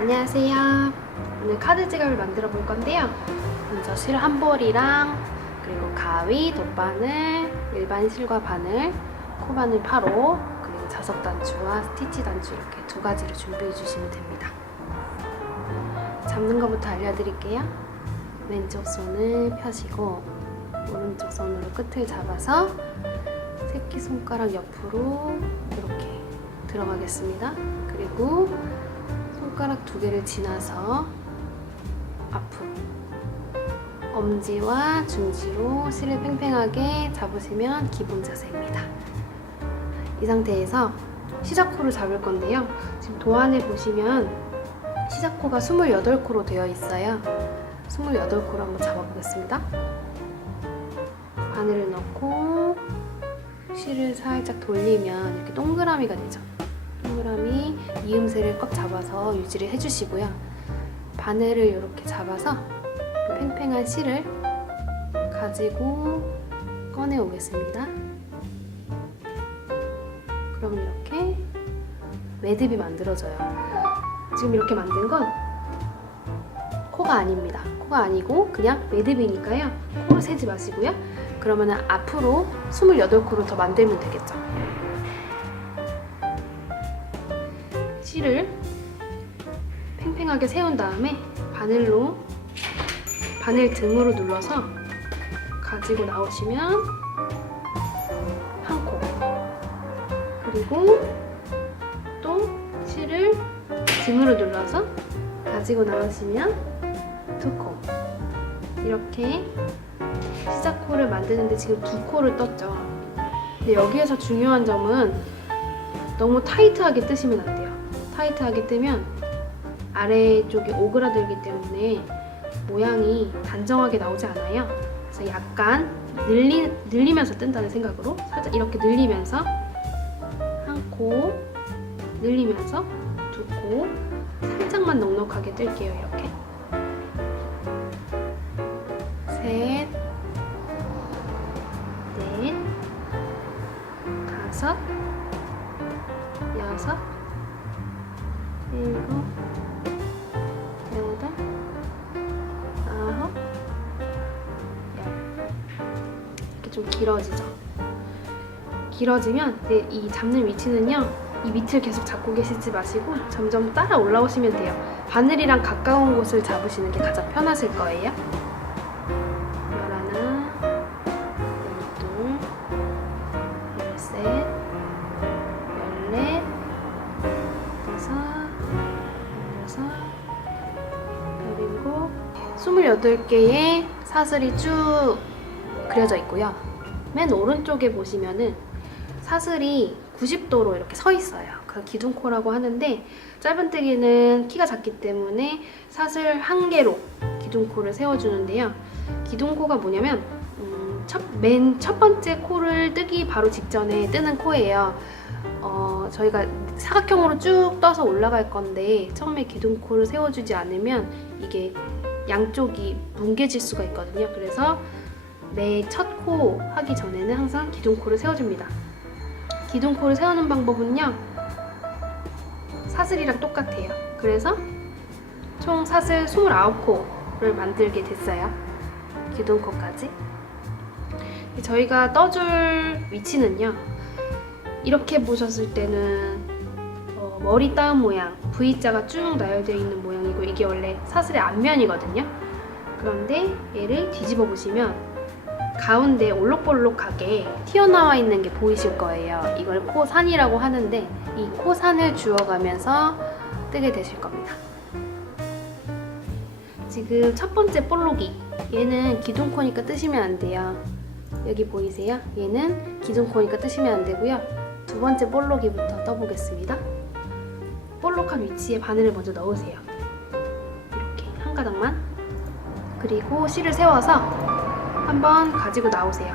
안녕하세요. 오늘 카드 지갑을 만들어 볼 건데요. 먼저 실 한 볼이랑 그리고 가위, 돗바늘, 일반 실과 바늘, 코바늘 8호, 그리고 자석 단추와 스티치 단추 이렇게 두 가지를 준비해 주시면 됩니다. 잡는 것부터 알려드릴게요. 왼쪽 손을 펴시고 오른쪽 손으로 끝을 잡아서 새끼손가락 옆으로 이렇게 들어가겠습니다. 그리고 손가락 두 개를 지나서 앞으로 엄지와 중지로 실을 팽팽하게 잡으시면 기본 자세입니다. 이 상태에서 시작코를 잡을 건데요. 지금 도안에 보시면 시작코가 28코로 되어 있어요. 28코로 한번 잡아보겠습니다. 바늘을 넣고 실을 살짝 돌리면 이렇게 동그라미가 되죠. 동그라미 이음새를 꽉 잡아서 유지를 해주시고요. 바늘을 이렇게 잡아서 팽팽한 실을 가지고 꺼내 오겠습니다. 그럼 이렇게 매듭이 만들어져요. 지금 이렇게 만든 건 코가 아닙니다. 코가 아니고 그냥 매듭이니까요. 코를 세지 마시고요. 그러면 앞으로 28코를 더 만들면 되겠죠. 실을 팽팽하게 세운 다음에 바늘 등으로 눌러서 가지고 나오시면 한 코, 그리고 또 실을 등으로 눌러서 가지고 나오시면 두 코. 이렇게 시작코를 만드는데 지금 두 코를 떴죠. 근데 여기에서 중요한 점은 너무 타이트하게 뜨시면 안 돼요. 타이트하게 뜨면 아래쪽이 오그라들기 때문에 모양이 단정하게 나오지 않아요. 그래서 약간 늘리면서 뜬다는 생각으로 살짝 이렇게 늘리면서 한 코, 늘리면서 두 코, 살짝만 넉넉하게 뜰게요. 이렇게 셋, 넷, 다섯, 여섯, 일곱, 여덟, 아홉, 열. 이렇게 좀 길어지죠? 길어지면 이 잡는 위치는요, 이 밑을 계속 잡고 계시지 마시고 점점 따라 올라오시면 돼요. 바늘이랑 가까운 곳을 잡으시는 게 가장 편하실 거예요. 28개의 사슬이 쭉 그려져 있고요. 맨 오른쪽에 보시면은 사슬이 90도로 이렇게 서 있어요. 그 기둥코라고 하는데 짧은뜨기는 키가 작기 때문에 사슬 한 개로 기둥코를 세워주는데요. 기둥코가 뭐냐면 맨 첫 번째 코를 뜨기 바로 직전에 뜨는 코예요. 저희가 사각형으로 쭉 떠서 올라갈 건데 처음에 기둥코를 세워주지 않으면 이게 양쪽이 뭉개질 수가 있거든요. 그래서 매 첫 코 하기 전에는 항상 기둥코를 세워줍니다. 기둥코를 세우는 방법은요, 사슬이랑 똑같아요. 그래서 총 사슬 29코를 만들게 됐어요. 기둥코까지. 저희가 떠줄 위치는요, 이렇게 보셨을 때는 머리 따은 모양, V자가 쭉 나열되어 있는 모양이고 이게 원래 사슬의 앞면이거든요. 그런데 얘를 뒤집어 보시면 가운데 올록볼록하게 튀어나와 있는 게 보이실 거예요. 이걸 코산이라고 하는데 이 코산을 주워가면서 뜨게 되실 겁니다. 지금 첫 번째 볼록이, 얘는 기둥코니까 뜨시면 안 돼요. 여기 보이세요? 얘는 기둥코니까 뜨시면 안 되고요. 두 번째 볼록이부터 떠보겠습니다. 볼록한 위치에 바늘을 먼저 넣으세요. 이렇게 한 가닥만. 그리고 실을 세워서 한번 가지고 나오세요.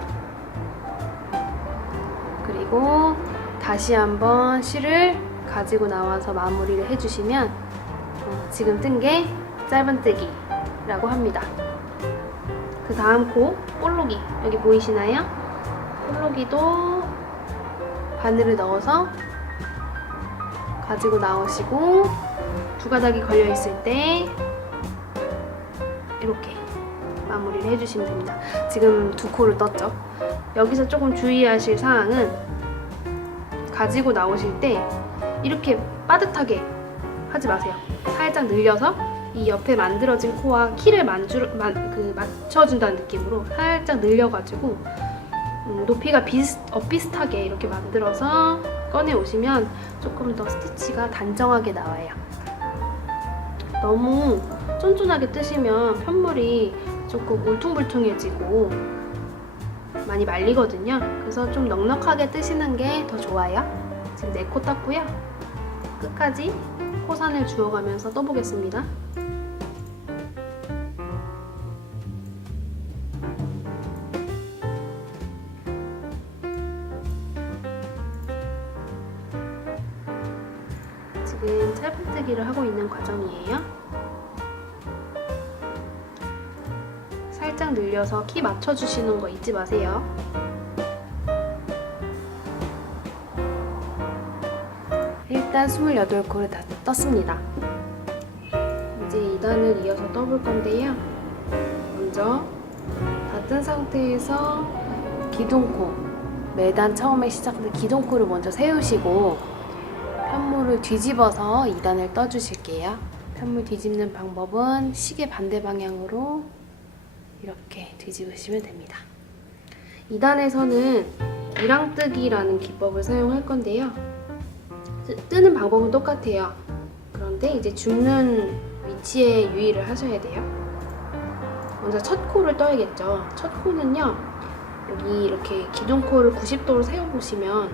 그리고 다시 한번 실을 가지고 나와서 마무리를 해주시면 지금 뜬 게 짧은뜨기라고 합니다. 그 다음 코, 볼록이, 여기 보이시나요? 볼록이도 바늘을 넣어서 가지고 나오시고 두 가닥이 걸려 있을 때 이렇게 마무리를 해주시면 됩니다. 지금 두 코를 떴죠. 여기서 조금 주의하실 사항은 가지고 나오실 때 이렇게 빠듯하게 하지 마세요. 살짝 늘려서 이 옆에 만들어진 코와 키를 맞춰준다는 느낌으로 살짝 늘려가지고 높이가 비슷하게 이렇게 만들어서 꺼내 오시면 조금 더 스티치가 단정하게 나와요. 너무 쫀쫀하게 뜨시면 편물이 조금 울퉁불퉁해지고 많이 말리거든요. 그래서 좀 넉넉하게 뜨시는 게 더 좋아요. 지금 4코 땄고요. 끝까지 코산을 주워가면서 떠보겠습니다. 지금 짧은뜨기를 하고 있는 과정이에요. 살짝 늘려서 키 맞춰주시는 거 잊지 마세요. 일단 28코를 다 떴습니다. 이제 2단을 이어서 떠볼 건데요. 먼저 다 뜬 상태에서 기둥코, 매단 처음에 시작된 기둥코를 먼저 세우시고 편물을 뒤집어서 2단을 떠주실게요. 편물 뒤집는 방법은 시계 반대 방향으로 이렇게 뒤집으시면 됩니다. 2단에서는 이랑뜨기라는 기법을 사용할 건데요. 뜨는 방법은 똑같아요. 그런데 이제 줍는 위치에 유의를 하셔야 돼요. 먼저 첫 코를 떠야겠죠. 첫 코는요, 여기 이렇게 기둥코를 90도로 세워보시면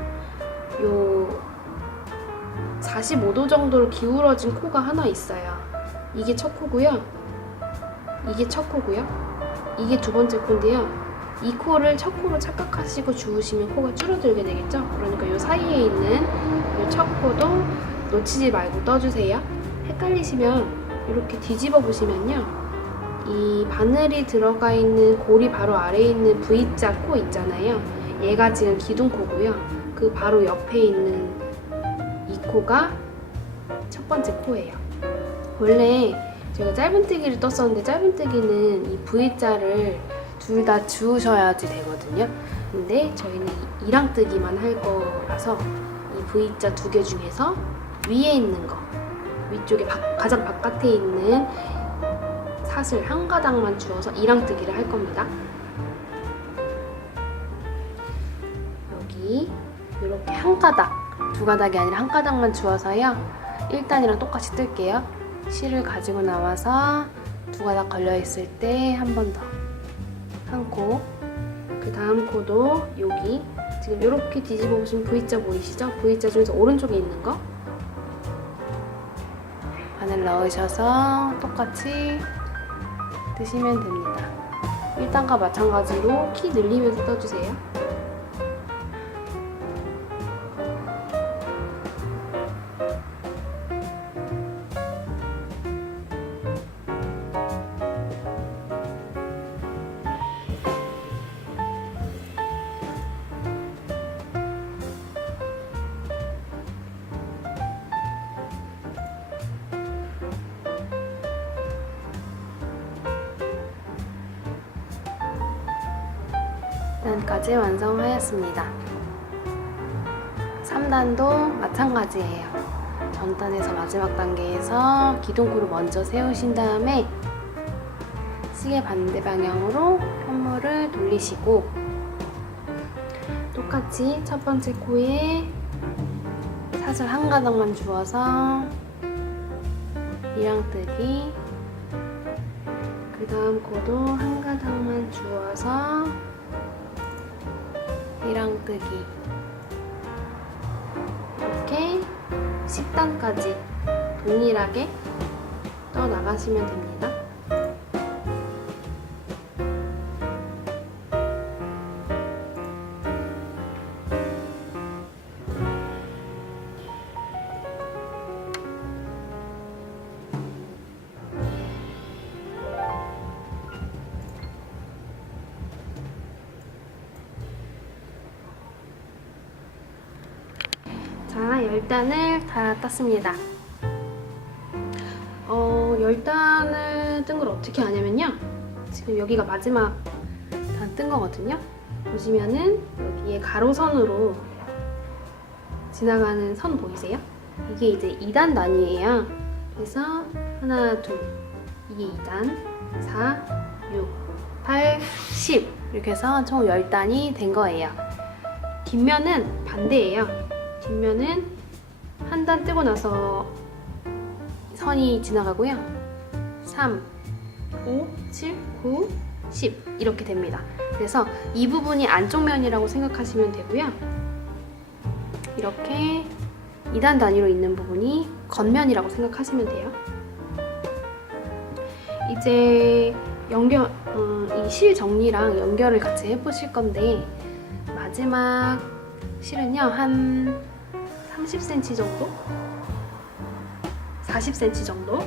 요 45도 정도로 기울어진 코가 하나 있어요. 이게 첫 코고요. 이게 첫 코고요. 이게 두 번째 코인데요. 이 코를 첫 코로 착각하시고 주우시면 코가 줄어들게 되겠죠. 그러니까 이 사이에 있는 이 첫 코도 놓치지 말고 떠주세요. 헷갈리시면 이렇게 뒤집어 보시면요, 이 바늘이 들어가 있는 골이 바로 아래에 있는 V자 코 있잖아요. 얘가 지금 기둥코고요. 그 바로 옆에 있는 이 코가 첫 번째 코예요. 원래 제가 짧은뜨기를 떴었는데 짧은뜨기는 이 V자를 둘 다 주우셔야지 되거든요. 근데 저희는 이랑뜨기만 할 거라서 이 V자 2개 중에서 위에 있는 거, 위쪽에 가장 바깥에 있는 사슬 한 가닥만 주워서 이랑뜨기를 할 겁니다. 여기 이렇게 한 가닥, 두 가닥이 아니라 한 가닥만 주워서요. 1단이랑 똑같이 뜰게요. 실을 가지고 나와서 두 가닥 걸려 있을 때 한 번 더. 한 코, 그 다음 코도 여기 지금 이렇게 뒤집어 보시면 V자 보이시죠? V자 중에서 오른쪽에 있는 거 바늘 넣으셔서 똑같이 뜨시면 됩니다. 1단과 마찬가지로 키 늘리면서 떠주세요. 단까지 완성하였습니다. 3단도 마찬가지예요. 전단에서 마지막 단계에서 기둥코를 먼저 세우신 다음에 시계 반대 방향으로 편물을 돌리시고 똑같이 첫 번째 코에 사슬 한 가닥만 주어서 이랑뜨기, 그 다음 코도 한 가닥만 주어서 이랑뜨기, 이렇게 10단까지 동일하게 떠 나가시면 됩니다. 자, 10단을 다 땄습니다. 열단을 뜬 걸 어떻게 아냐면요. 지금 여기가 마지막 단 뜬 거거든요. 보시면은 여기에 가로선으로 지나가는 선 보이세요? 이게 이제 2단 단위예요. 그래서 하나, 둘, 이게 2단, 4, 6, 8, 10 이렇게 해서 총 10단이 된 거예요. 뒷면은 반대예요. 뒷면은 한 단 뜨고 나서 선이 지나가고요. 3, 5, 7, 9, 10 이렇게 됩니다. 그래서 이 부분이 안쪽 면이라고 생각하시면 되고요. 이렇게 2단 단위로 있는 부분이 겉면이라고 생각하시면 돼요. 이제 이 실 정리랑 연결을 같이 해보실 건데 마지막 실은요 한 30cm 정도? 40cm 정도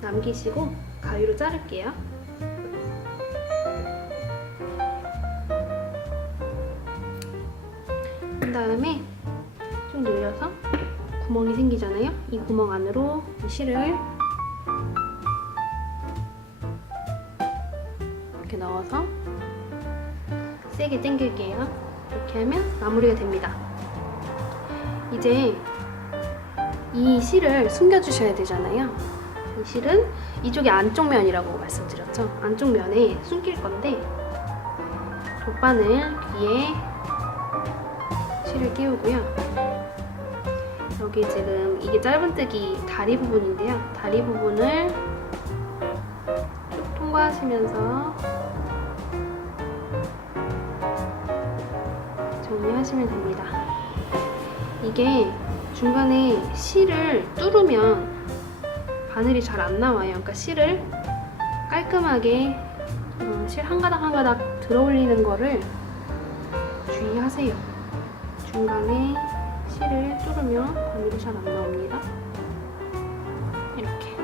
남기시고 가위로 자를게요. 그 다음에 좀 늘려서 구멍이 생기잖아요. 이 구멍 안으로 이 실을 이렇게 넣어서 세게 당길게요. 이렇게 하면 마무리가 됩니다. 이제 이 실을 숨겨주셔야 되잖아요. 이 실은 이쪽이 안쪽 면이라고 말씀드렸죠. 안쪽 면에 숨길 건데 돗바늘 귀에 실을 끼우고요. 여기 지금 이게 짧은뜨기 다리 부분인데요. 다리 부분을 쭉 통과하시면서 정리하시면 됩니다. 이게 중간에 실을 뚫으면 바늘이 잘 안 나와요. 그러니까 실을 깔끔하게 실 한 가닥 한 가닥 들어 올리는 거를 주의하세요. 중간에 실을 뚫으면 바늘이 잘 안 나옵니다. 이렇게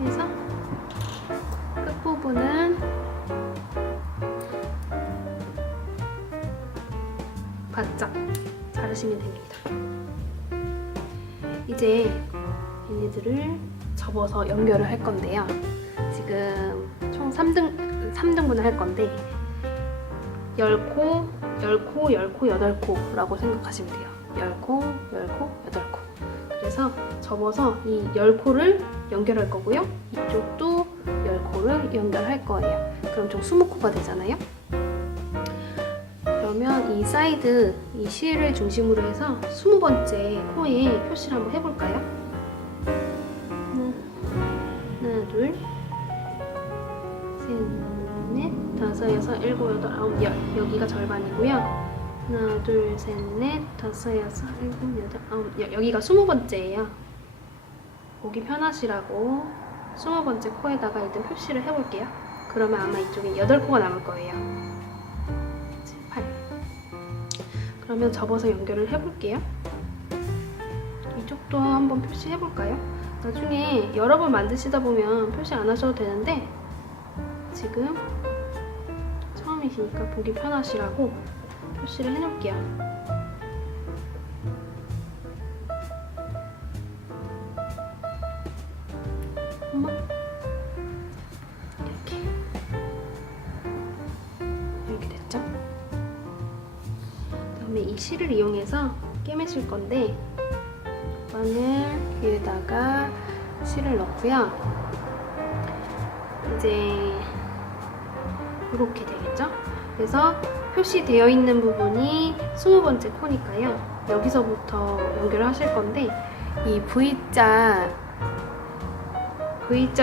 해서 끝부분은 바짝 자르시면 됩니다. 이제 얘네들을 접어서 연결을 할 건데요. 지금 총 3등분을 할 건데 10코, 10코, 10코, 8코라고 생각하시면 돼요. 10코, 10코, 8코. 그래서 접어서 이 10코를 연결할 거고요. 이쪽도 10코를 연결할 거예요. 그럼 총 20코가 되잖아요. 그러면 이 사이드, 이 실을 중심으로 해서 20번째 코에 표시를 한번 해볼까요? 하나, 둘, 셋, 넷, 다섯, 여섯, 일곱, 여덟, 아홉, 열. 여기가 절반이고요. 하나, 둘, 셋, 넷, 다섯, 여섯, 일곱, 여덟, 아홉, 열. 여기가 20번째예요. 보기 편하시라고 20번째 코에다가 일단 표시를 해볼게요. 그러면 아마 이쪽에 8코가 남을 거예요. 7, 8. 그러면 접어서 연결을 해볼게요. 이쪽도 한번 표시해볼까요? 나중에 여러 번 만드시다 보면 표시 안 하셔도 되는데 지금 처음이시니까 보기 편하시라고 표시를 해놓을게요. 한번 이렇게 됐죠? 그다음에 이 실을 이용해서 꿰매실 건데 바늘 위에다가 실을 넣고요. 이제 이렇게 되겠죠? 그래서 표시되어 있는 부분이 20번째 코니까요. 여기서부터 연결을 하실 건데 이 V자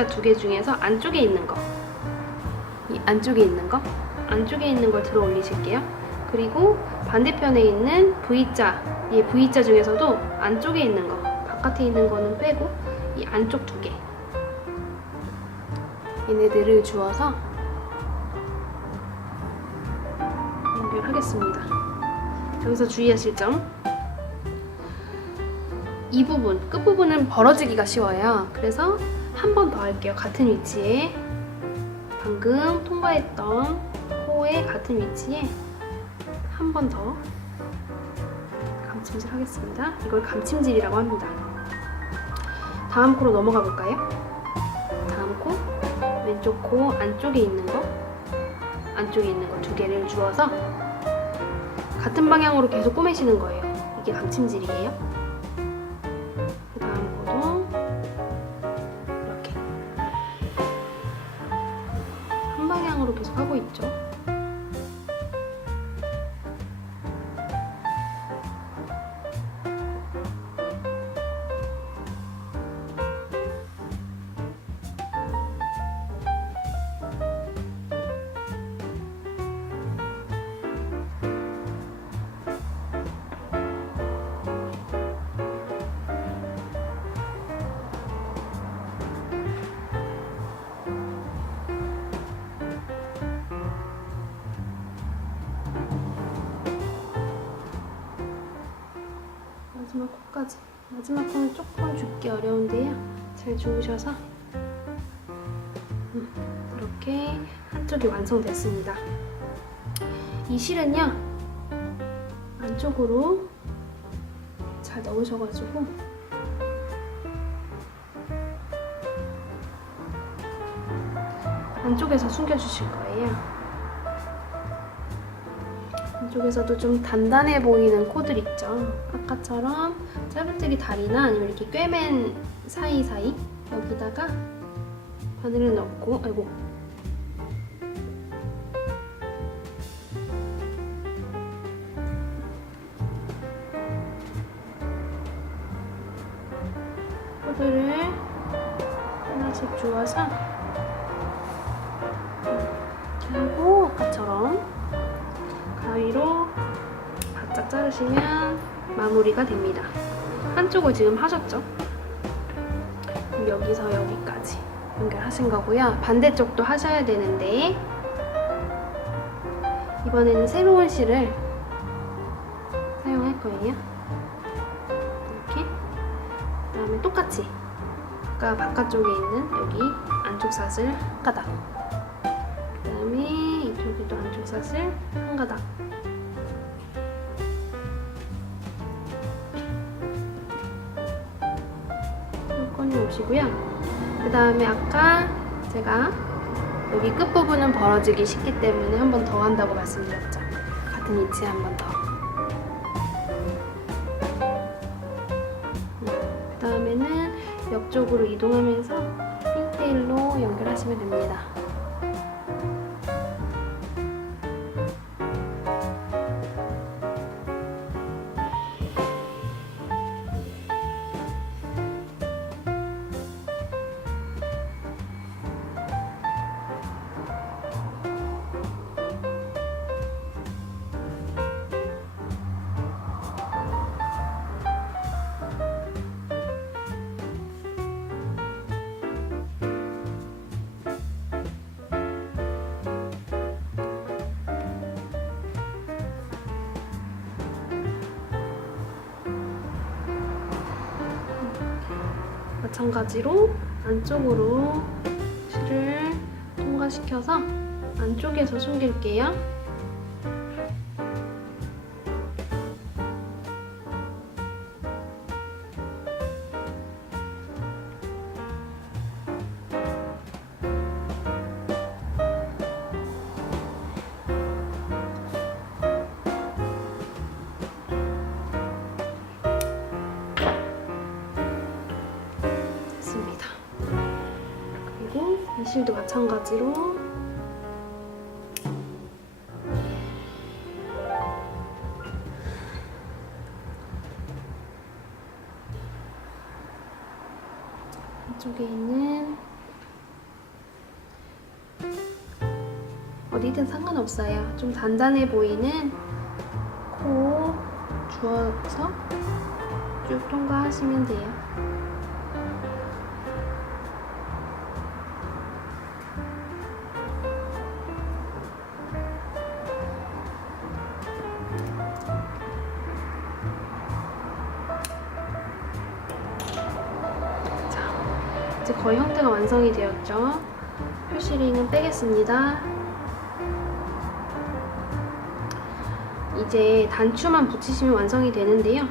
두 개 중에서 안쪽에 있는 거, 이 안쪽에 있는 걸 들어 올리실게요. 그리고 반대편에 있는 V자, 이 V자 중에서도 안쪽에 있는 거, 바깥에 있는 거는 빼고 이 안쪽 두 개, 얘네들을 주어서 연결하겠습니다. 여기서 주의하실 점, 이 부분, 끝부분은 벌어지기가 쉬워요. 그래서 한 번 더 할게요. 같은 위치에, 방금 통과했던 코의 같은 위치에 한 번 더 감침질 하겠습니다. 이걸 감침질이라고 합니다. 다음 코로 넘어가 볼까요? 않고 왼쪽 코 안쪽에 있는 거 두 개를 주워서 같은 방향으로 계속 꼬매시는 거예요. 이게 강침질이에요. 그 다음 코도 이렇게 한 방향으로 계속 하고 있죠. 마지막 코까지. 마지막 코는 조금 줍기 어려운데요. 잘 주우셔서 이렇게 한쪽이 완성됐습니다. 이 실은요 안쪽으로 잘 넣으셔가지고 안쪽에서 숨겨주실 거예요. 안쪽에서도 좀 단단해 보이는 코들 있죠. 아까처럼 짧은뜨기 다리나 아니면 이렇게 꿰맨 사이사이 여기다가 바늘을 넣고, 아이고, 코들을 하나씩 주워서 이렇게 하고 아까처럼 가위로 바짝 자르시면 마무리가 됩니다. 한쪽을 지금 하셨죠? 그럼 여기서 여기까지 연결하신 거고요. 반대쪽도 하셔야 되는데 이번에는 새로운 실을 사용할 거예요. 이렇게. 그 다음에 똑같이 아까 바깥쪽에 있는 여기 안쪽 사슬 한 가닥, 그 다음에 이쪽에도 안쪽 사슬 한 가닥, 꺼내오시고요. 그 다음에 아까 제가 여기 끝부분은 벌어지기 쉽기 때문에 한 번 더 한다고 말씀드렸죠. 같은 위치에 한 번 더. 그 다음에는 옆쪽으로 이동하면서 핀테일로 연결하시면 됩니다. 마찬가지로 안쪽으로 실을 통과시켜서 안쪽에서 숨길게요. 그리고 이 실도 마찬가지로 이쪽에 있는 어디든 상관없어요. 좀 단단해 보이는 코 주워서 쭉 통과하시면 돼요. 이제 거의 형태가 완성이 되었죠. 표시링은 빼겠습니다. 이제 단추만 붙이시면 완성이 되는데요.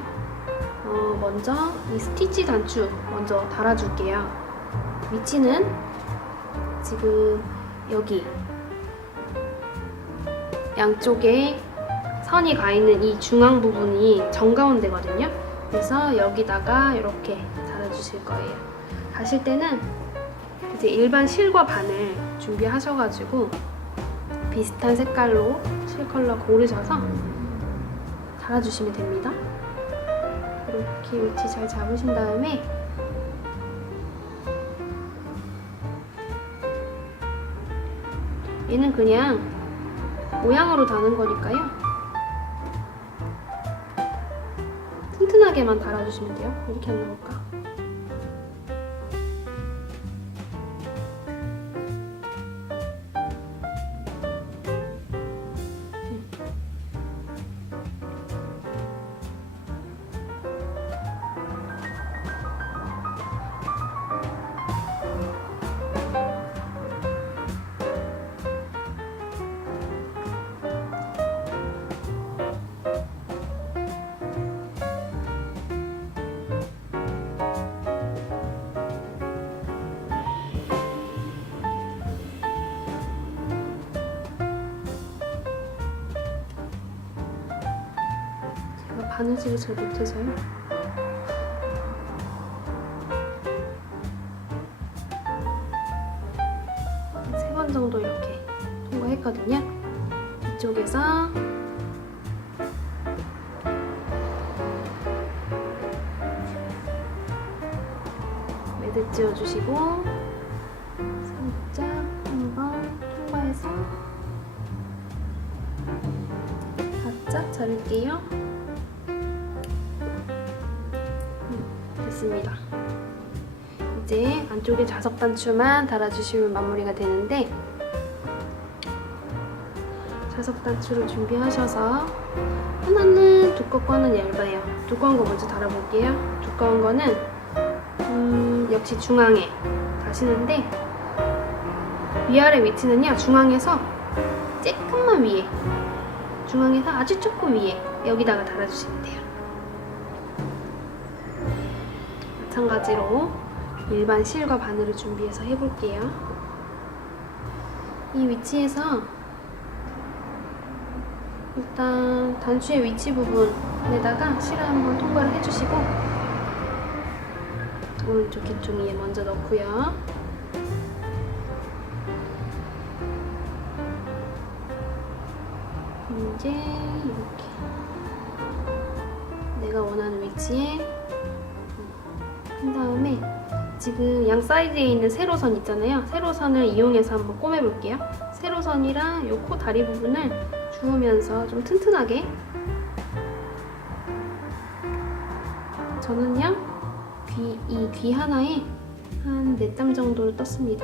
먼저 이 스티치 단추 먼저 달아줄게요. 위치는 지금 여기 양쪽에 선이 가 있는 이 중앙 부분이 정가운데거든요. 그래서 여기다가 이렇게 달아주실 거예요. 가실 때는 이제 일반 실과 바늘 준비하셔가지고 비슷한 색깔로 실 컬러 고르셔서 달아주시면 됩니다. 이렇게 위치 잘 잡으신 다음에 얘는 그냥 모양으로 다는 거니까요. 튼튼하게만 달아주시면 돼요. 이렇게 안 나올까? 바느질을 잘 못해서요. 세 번 정도 이렇게 통과했거든요. 이쪽에서 매듭 지어주시고 살짝 한번 통과해서 바짝 자를게요. 됐습니다. 이제 안쪽에 자석 단추만 달아주시면 마무리가 되는데, 자석 단추를 준비하셔서 하나는 두껍고 하나는 얇아요. 두꺼운 거 먼저 달아볼게요. 두꺼운 거는 역시 중앙에 다시는데 위아래 위치는요, 중앙에서 조금만 위에, 중앙에서 아주 조금 위에 여기다가 달아주시면 돼요. 마찬가지로 일반 실과 바늘을 준비해서 해볼게요. 이 위치에서 일단 단추의 위치 부분에다가 실을 한번 통과를 해주시고 오른쪽 귀퉁이에 먼저 넣고요. 이제 이렇게 내가 원하는 위치에 한 다음에 지금 양 사이드에 있는 세로선 있잖아요. 세로선을 이용해서 한번 꼬매볼게요. 세로선이랑 요 코 다리 부분을 주우면서 좀 튼튼하게, 저는요 이 귀 하나에 한 4땀 정도를 떴습니다.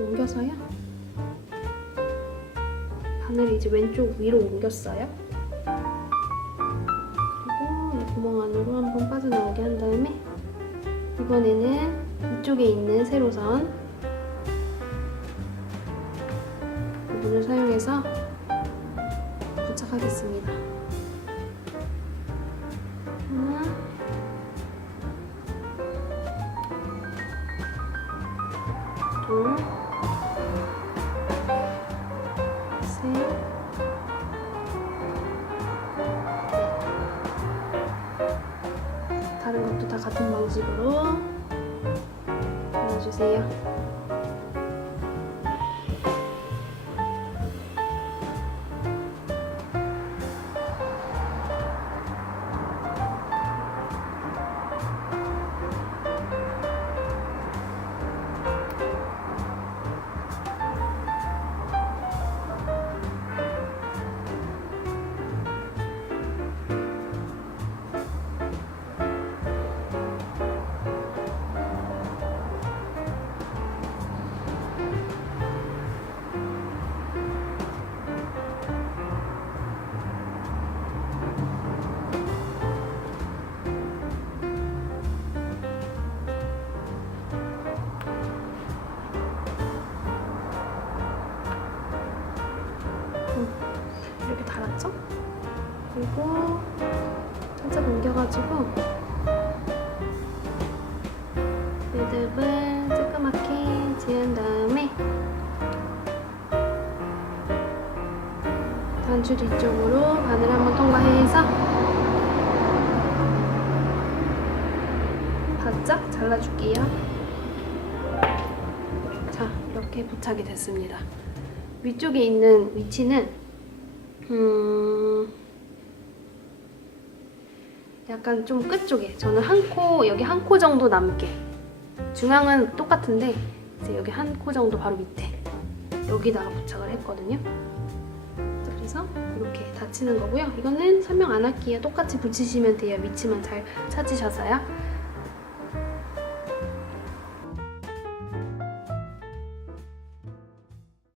옮겨서요. 바늘을 이제 왼쪽 위로 옮겼어요. 그리고 이 구멍 안으로 한번 빠져나오게 한 다음에 이번에는 이쪽에 있는 세로선 부분을 사용해서 부착하겠습니다. 하나, 둘, 셋, 넷. 다른 것도 다 같은 방식으로 넣어주세요. 옮겨가지고 살짝 옮겨가지고 매듭을 조그맣게 지은 다음에 단추 뒤쪽으로 바늘 한번 통과해서 바짝 잘라줄게요. 자, 이렇게 부착이 됐습니다. 위쪽에 있는 위치는 약간 좀 끝쪽에, 저는 한 코, 여기 한 코 정도 남게, 중앙은 똑같은데 이제 여기 한 코 정도 바로 밑에 여기다가 부착을 했거든요. 그래서 이렇게 닫히는 거고요. 이거는 설명 안 할게요. 똑같이 붙이시면 돼요. 위치만 잘 찾으셔서요.